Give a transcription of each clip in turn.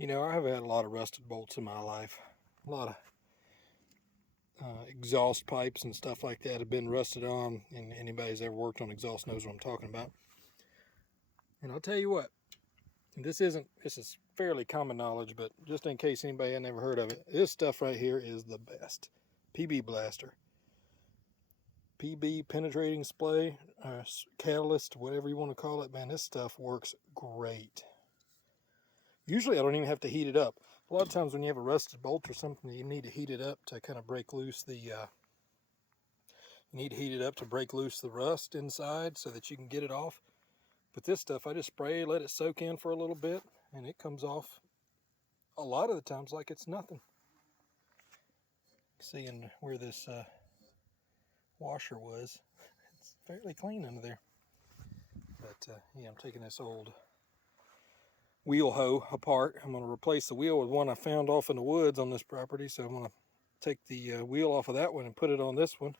You know, I have had a lot of rusted bolts in my life. A lot of exhaust pipes and stuff like that have been rusted on, and anybody who's ever worked on exhaust knows what I'm talking about. And I'll tell you what, this is fairly common knowledge, but just in case anybody had never heard of it, this stuff right here is the best. PB Blaster. PB penetrating splay, catalyst, whatever you want to call it, man, this stuff works great. Usually I don't even have to heat it up. A lot of times when you have a rusted bolt or something, you need to heat it up to kind of break loose the rust inside so that you can get it off. But this stuff, I just spray, let it soak in for a little bit, and it comes off a lot of the times like it's nothing. Seeing where this washer was, it's fairly clean under there. But yeah, I'm taking this old wheel hoe apart. I'm going to replace the wheel with one I found off in the woods on this property. So I'm going to take the wheel off of that one and put it on this one.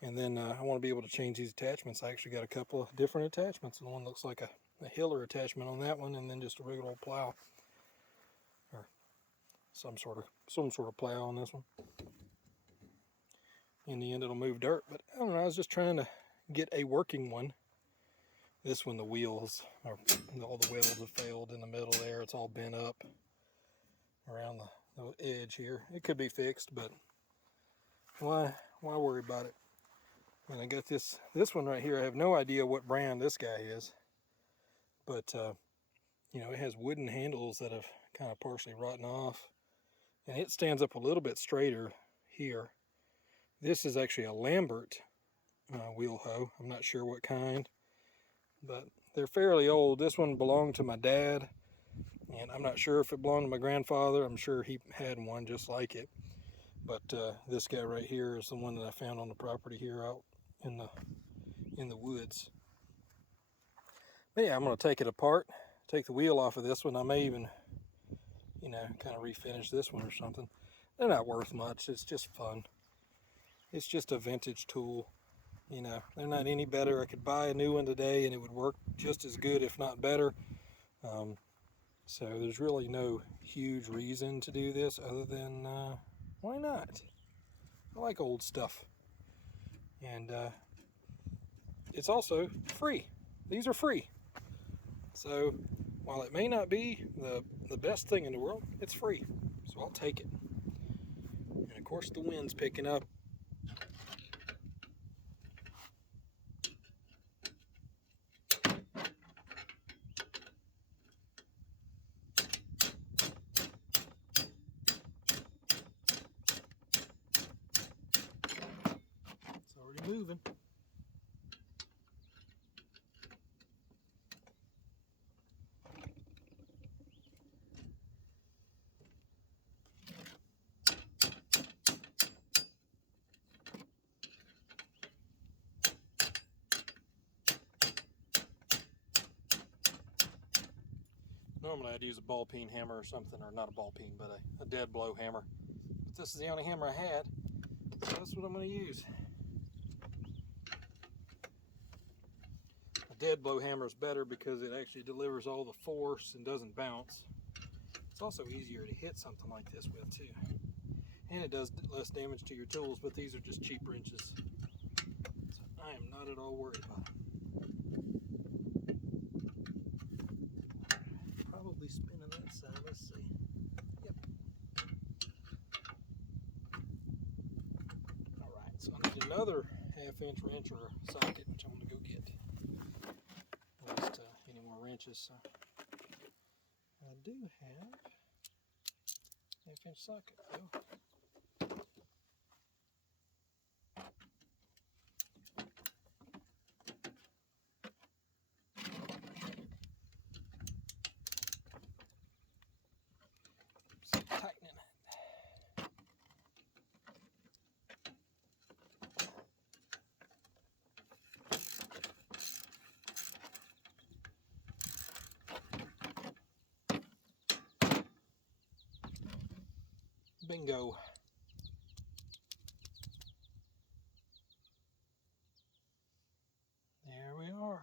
And then I want to be able to change these attachments. I actually got a couple of different attachments. And one looks like a Hiller attachment on that one, and then just a regular old plow. Or some sort of plow on this one. In the end it'll move dirt, but I don't know, I was just trying to get a working one. This one, the wheels, or all the wheels have failed in the middle there. It's all bent up around the edge here. It could be fixed, but why worry about it? And I got this one right here. I have no idea what brand this guy is, but you know, it has wooden handles that have kind of partially rotten off, and it stands up a little bit straighter here. This is actually a Lambert wheel hoe. I'm not sure what kind, but they're fairly old. This one belonged to my dad, and I'm not sure if it belonged to my grandfather. I'm sure he had one just like it. But this guy right here is the one that I found on the property here out in the woods. But yeah, I'm going to take it apart, take the wheel off of this one. I may even, you know, kind of refinish this one or something. They're not worth much. It's just fun. It's just a vintage tool. You know, they're not any better. I could buy a new one today and it would work just as good, if not better. So there's really no huge reason to do this other than why not? I like old stuff. And it's also free. These are free. So while it may not be the best thing in the world, it's free. So I'll take it. And of course the wind's picking up. It's already moving. Normally I'd use a ball peen hammer or something, or not a ball peen, but a dead blow hammer. But this is the only hammer I had, so that's what I'm going to use. A dead blow hammer is better because it actually delivers all the force and doesn't bounce. It's also easier to hit something like this with too. And it does less damage to your tools, but these are just cheap wrenches. So I am not at all worried about it. Probably spinning that side, let's see. Yep. Alright, so I need another 1/2-inch wrench or socket, which I'm going to go get. At least any more wrenches. So I do have 1/2-inch socket though. Tightening it. Bingo. There we are.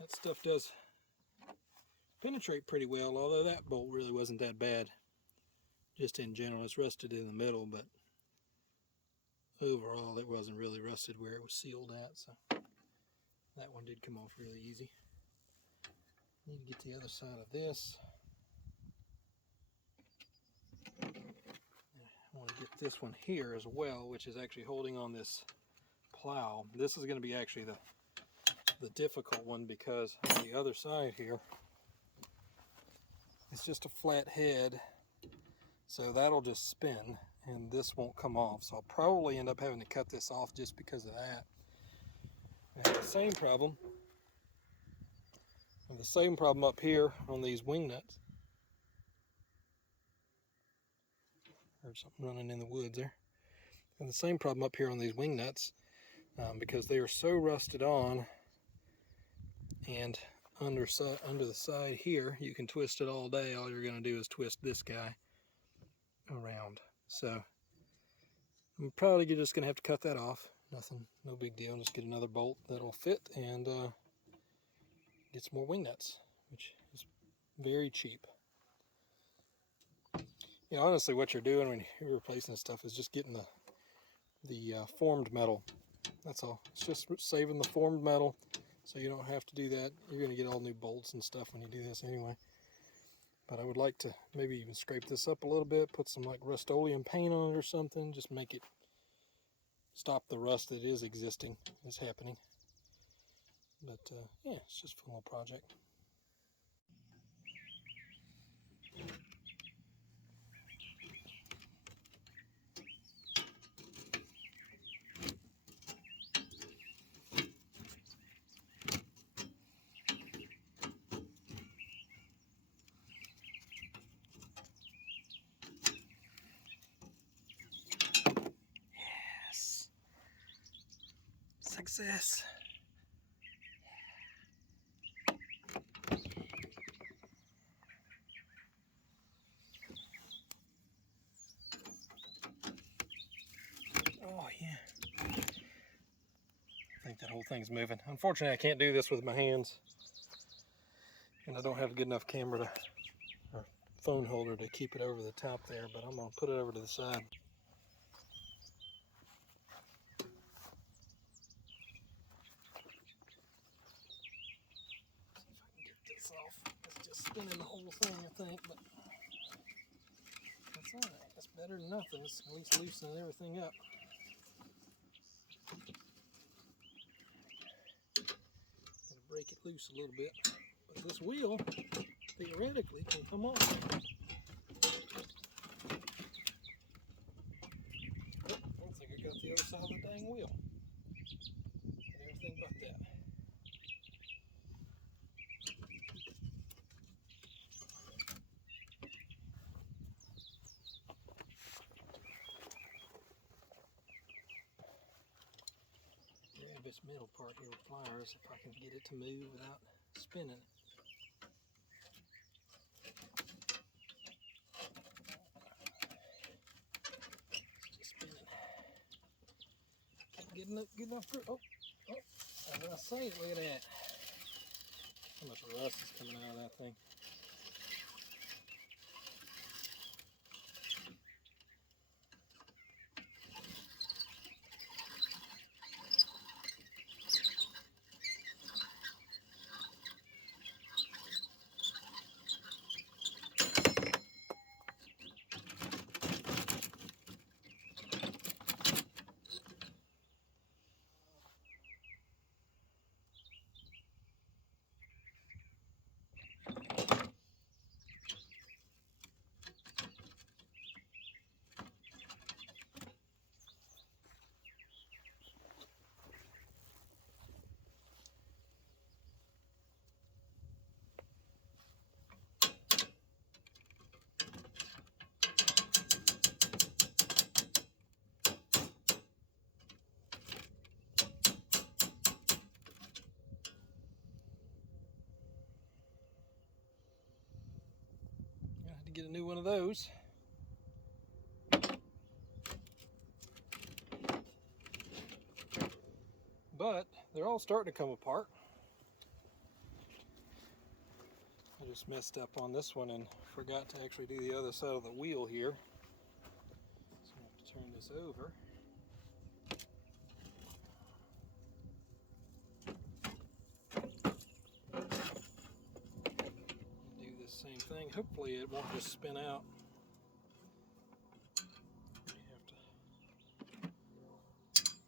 That stuff does penetrate pretty well, although that bolt really wasn't that bad. Just in general, it's rusted in the middle, but overall it wasn't really rusted where it was sealed at, so that one did come off really easy. Need to get the other side of this. I want to get this one here as well, which is actually holding on this plow. This is going to be actually the difficult one, because on the other side here it's just a flat head, so that'll just spin and this won't come off. So I'll probably end up having to cut this off just because of that. I have the same problem. I have the same problem up here on these wing nuts. Heard something running in the woods there. And the same problem up here on these wing nuts, because they are so rusted on, and under the side here, you can twist it all day. All you're going to do is twist this guy around. So I'm probably just going to have to cut that off. Nothing, no big deal. Just get another bolt that'll fit and get some more wing nuts, which is very cheap. Yeah, honestly, what you're doing when you're replacing this stuff is just getting the formed metal. That's all. It's just saving the formed metal, so you don't have to do that. You're going to get all new bolts and stuff when you do this anyway. But I would like to maybe even scrape this up a little bit, put some like Rust-Oleum paint on it or something, just make it stop the rust that is happening. But yeah, it's just a fun little project. Yes. Success. Oh yeah. I think that whole thing's moving. Unfortunately, I can't do this with my hands, and I don't have a good enough camera or phone holder to keep it over the top there, but I'm going to put it over to the side. It's just spinning the whole thing, I think, but that's alright. That's better than nothing. It's at least loosening everything up. Gotta break it loose a little bit. But this wheel, theoretically, can come off. Oh, I don't think I got the other side of the dang wheel. And everything but that. This middle part here with pliers, if I can get it to move without spinning. Just spinning. Can't get enough, good enough grip. Oh, as I say it, look at that. How much rust is coming out of that thing. I had to get a new one of those. But they're all starting to come apart. I just messed up on this one and forgot to actually do the other side of the wheel here. So I have to turn this over. Do the same thing. Hopefully it won't just spin out.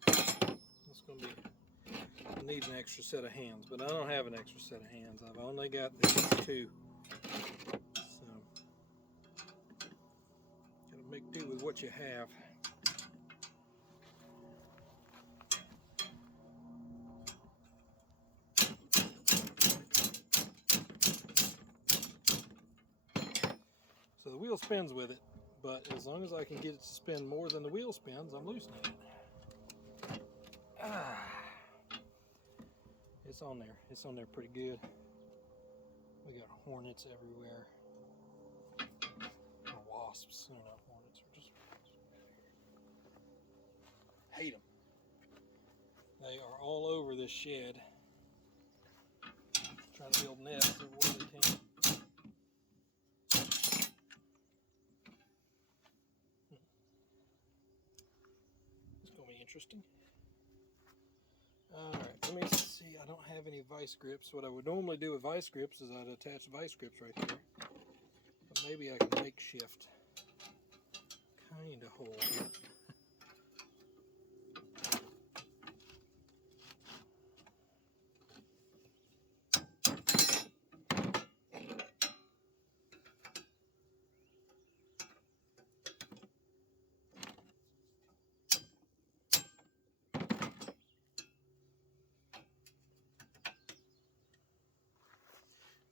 It's going to be, I need an extra set of hands, but I don't have an extra set of hands. I've only got these two. So, gotta make do with what you have. So the wheel spins with it, but as long as I can get it to spin more than the wheel spins, I'm loosening it. It's on there. It's on there pretty good. We got hornets everywhere. Or wasps. They're not hornets. They're just hate them. They are all over this shed. Trying to build nests everywhere they can. It's going to be interesting. Alright, let me see. I don't have any vice grips. What I would normally do with vice grips is I'd attach vice grips right here. But maybe I can makeshift kind of hold.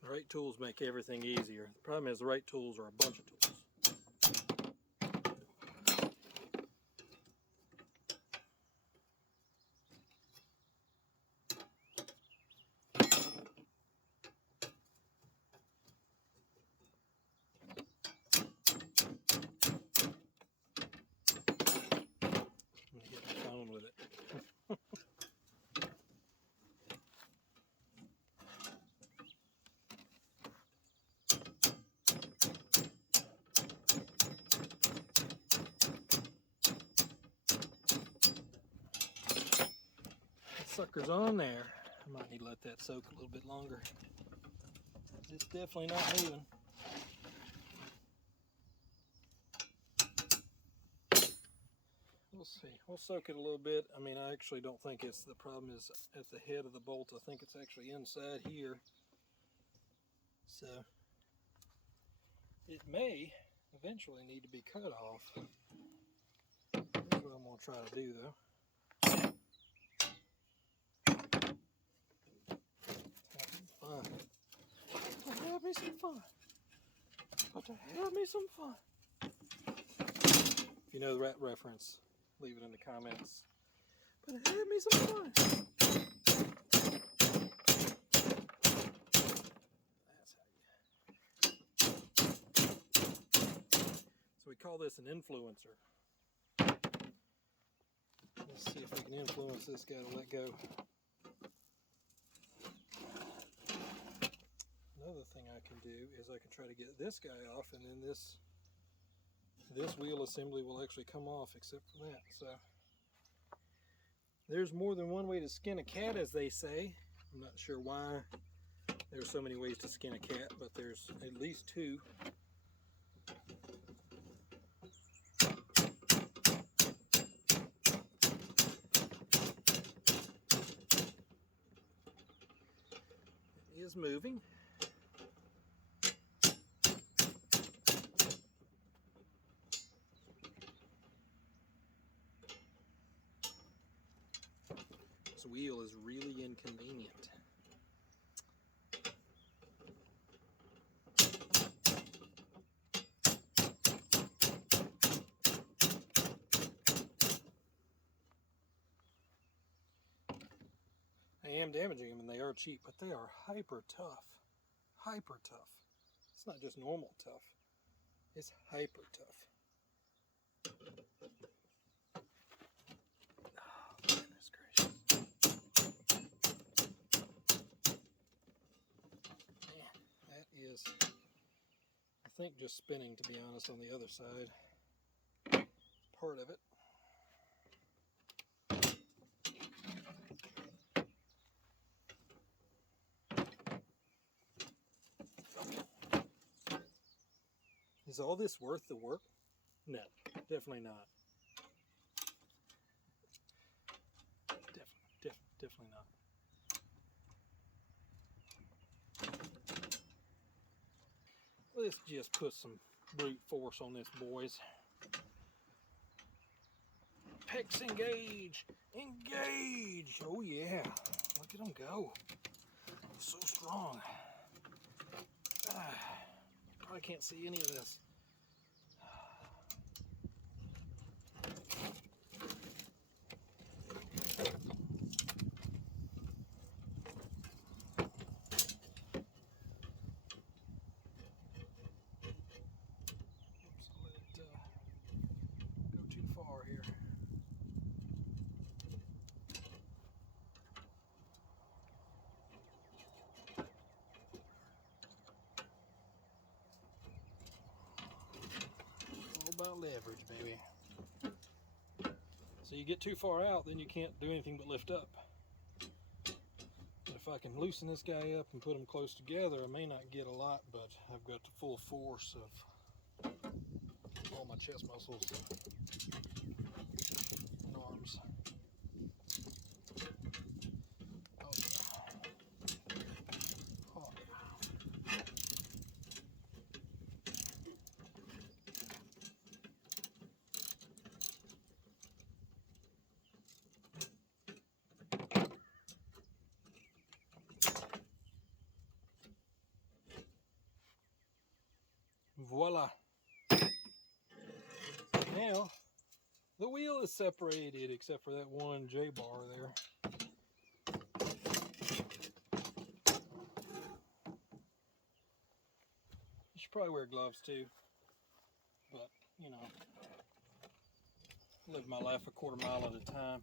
The right tools make everything easier. The problem is the right tools are a bunch of tools. I'm going to hit the phone with it. Sucker's on there. I might need to let that soak a little bit longer. It's definitely not moving. We'll see. We'll soak it a little bit. I mean, I actually don't think it's the problem is at the head of the bolt. I think it's actually inside here. So it may eventually need to be cut off. Here's what I'm going to try to do though. Fun. Have me some fun. But to have me some fun. If you know the reference, leave it in the comments. But have me some fun. That's how you. So we call this an influencer. Let's see if we can influence this guy to let go. Another thing I can do is I can try to get this guy off, and then this wheel assembly will actually come off except for that. So there's more than one way to skin a cat, as they say. I'm not sure why there's so many ways to skin a cat, but there's at least two. It is moving. This wheel is really inconvenient. I am damaging them and they are cheap, but they are hyper tough. Hyper tough. It's not just normal tough. It's hyper tough. Oh, goodness gracious. Man, that is. I think just spinning, to be honest, on the other side. Part of it. Is all this worth the work? No, definitely not. Definitely not. Let's just put some brute force on this, boys. Pecs engage! Engage! Oh yeah, look at them go. So strong. Probably can't see any of this. Oops, I'll let it go too far here. All about leverage, baby. So you get too far out, then you can't do anything but lift up. But if I can loosen this guy up and put them close together, I may not get a lot, but I've got the full force of all my chest muscles and arms. Oh, oh. Voila. Now, the wheel is separated except for that one J-bar there. You should probably wear gloves too, but you know, live my life a quarter mile at a time.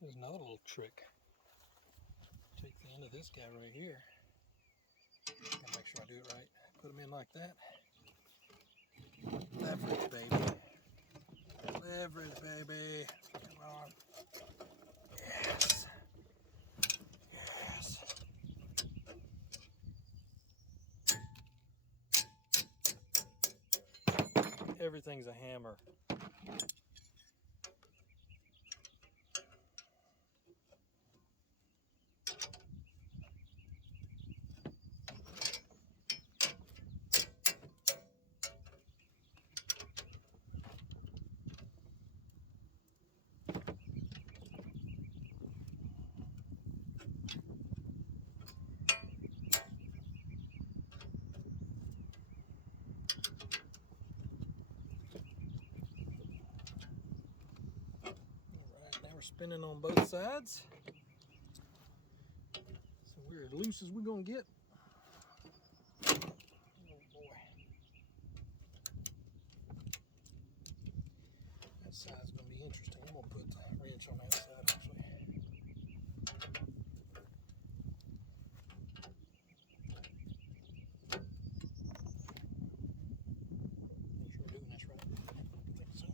Here's another little trick. Take the end of this guy right here. Gotta make sure I do it right. Put them in like that. Leverage, baby. Leverage, baby. Come on. Yes. Yes. Everything's a hammer. We're spinning on both sides. So we're as loose as we're gonna get. Oh boy. That side's gonna be interesting. I'm gonna put the wrench on that side actually. Make sure we're doing this right. I think so.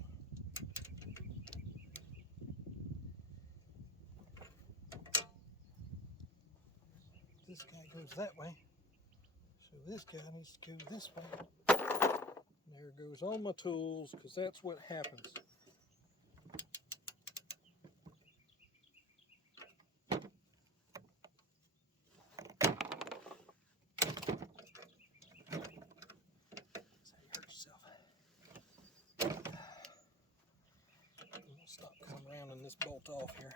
this guy goes that way. So this guy needs to go this way. There goes all my tools, because that's what happens. Stop coming around in this bolt off here.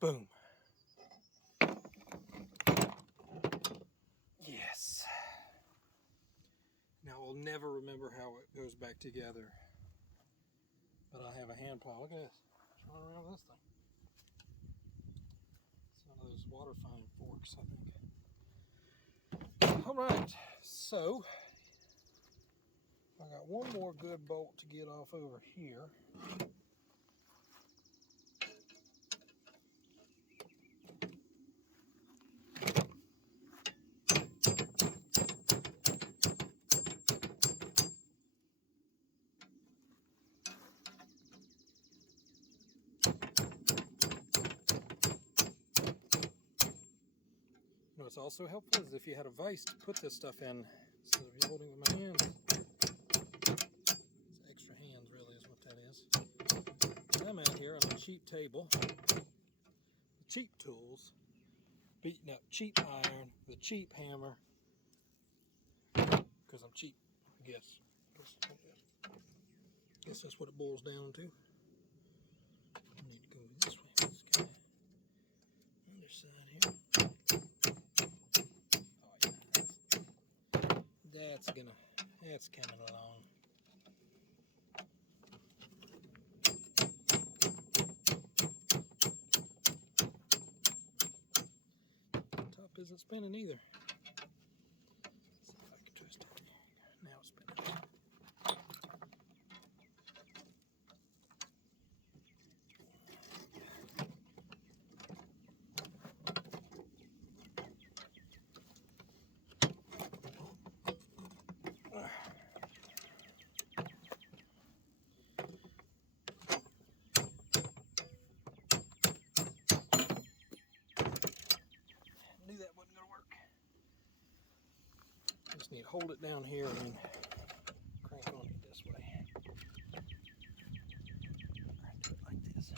Boom. Yes. Now I'll never remember how it goes back together. But I have a hand plow. Look at this. Just run around with this thing. It's one of those water fine forks, I think. Alright, so I got one more good bolt to get off over here. What's also helpful is if you had a vise to put this stuff in instead of holding it with my hands. It's extra hands really is what that is. I'm out here on a cheap table, cheap tools, beating up cheap iron, the cheap hammer, because I'm cheap, I guess. Guess that's what it boils down to. I need to go this way. This guy. Underside here. That's coming along. Top isn't spinning either. Let's see if I can twist it. Now it's spinning. Knew that wasn't going to work. Just need to hold it down here and then crank on it this way. Or do it like this.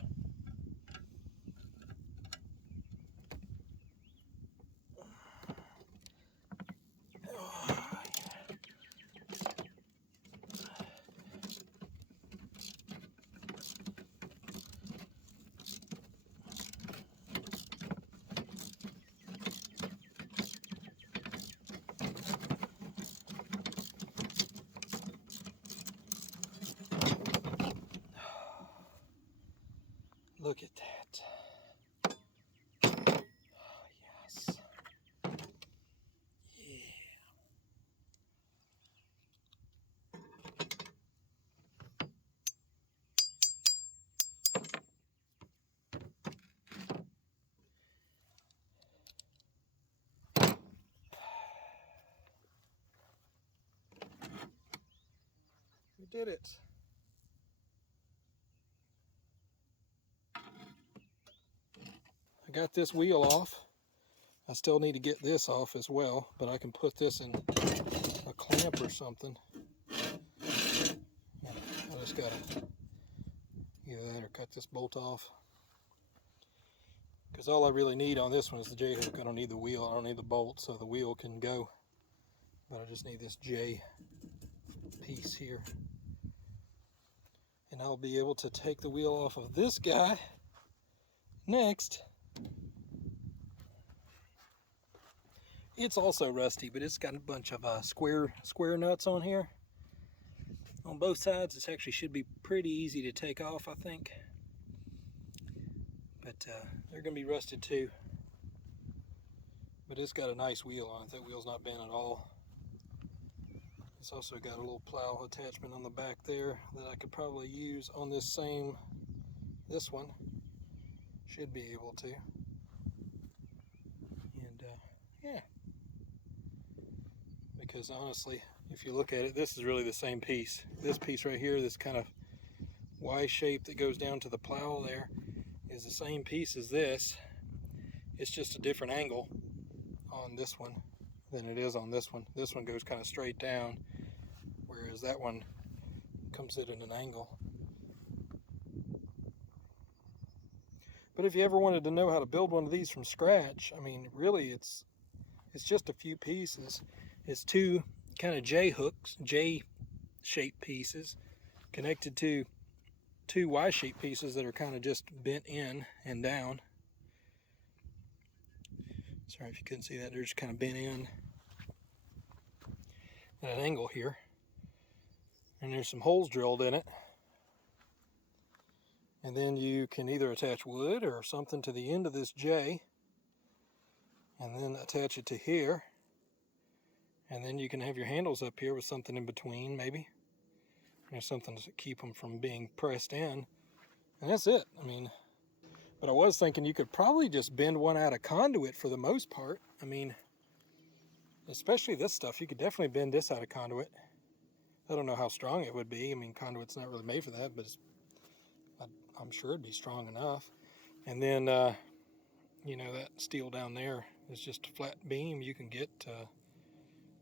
Look at that. Oh, yes. did it. I got this wheel off. I still need to get this off as well, but I can put this in a clamp or something. I just gotta either that or cut this bolt off. Because all I really need on this one is the J hook. I don't need the wheel, I don't need the bolt, so the wheel can go. But I just need this J piece here. And I'll be able to take the wheel off of this guy next. It's also rusty, but it's got a bunch of square nuts on here. On both sides, it actually should be pretty easy to take off, I think. But they're going to be rusted too. But it's got a nice wheel on it. That wheel's not bent at all. It's also got a little plow attachment on the back there that I could probably use on this one. Should be able to. And yeah. Because honestly, if you look at it, this is really the same piece. This piece right here, this kind of Y shape that goes down to the plow there, is the same piece as this. It's just a different angle on this one than it is on this one. This one goes kind of straight down, whereas that one comes in at an angle. But if you ever wanted to know how to build one of these from scratch, I mean, really it's just a few pieces. It's two kind of J hooks, J-shaped pieces, connected to two Y-shaped pieces that are kind of just bent in and down. Sorry if you couldn't see that, they're just kind of bent in at an angle here. And there's some holes drilled in it. And then you can either attach wood or something to the end of this J, and then attach it to here. And then you can have your handles up here with something in between, maybe. There's something to keep them from being pressed in. And that's it. I mean, but I was thinking you could probably just bend one out of conduit for the most part. I mean, especially this stuff, you could definitely bend this out of conduit. I don't know how strong it would be. I mean, conduit's not really made for that, but I'm sure it'd be strong enough. And then, you know, that steel down there is just a flat beam. You can get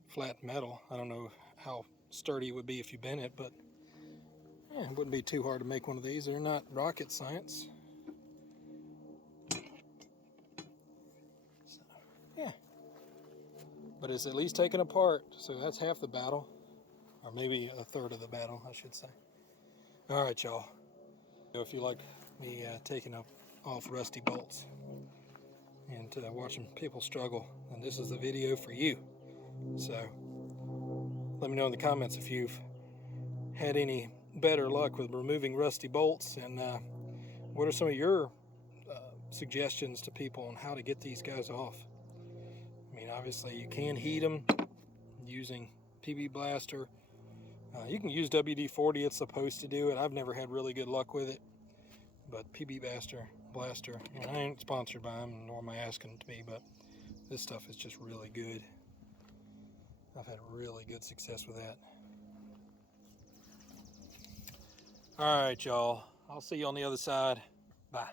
flat metal. I don't know how sturdy it would be if you bent it, but yeah, it wouldn't be too hard to make one of these. They're not rocket science. So, yeah. But it's at least taken apart, so that's half the battle. Or maybe a third of the battle, I should say. All right, y'all. If you like me taking off rusty bolts and watching people struggle, then this is the video for you. So let me know in the comments if you've had any better luck with removing rusty bolts, and what are some of your suggestions to people on how to get these guys off. I mean, obviously you can heat them using PB Blaster. You can use WD-40, it's supposed to do it. I've never had really good luck with it, but PB Blaster, and I ain't sponsored by them, nor am I asking them to be, but this stuff is just really good. I've had really good success with that. All right, y'all. I'll see you on the other side. Bye.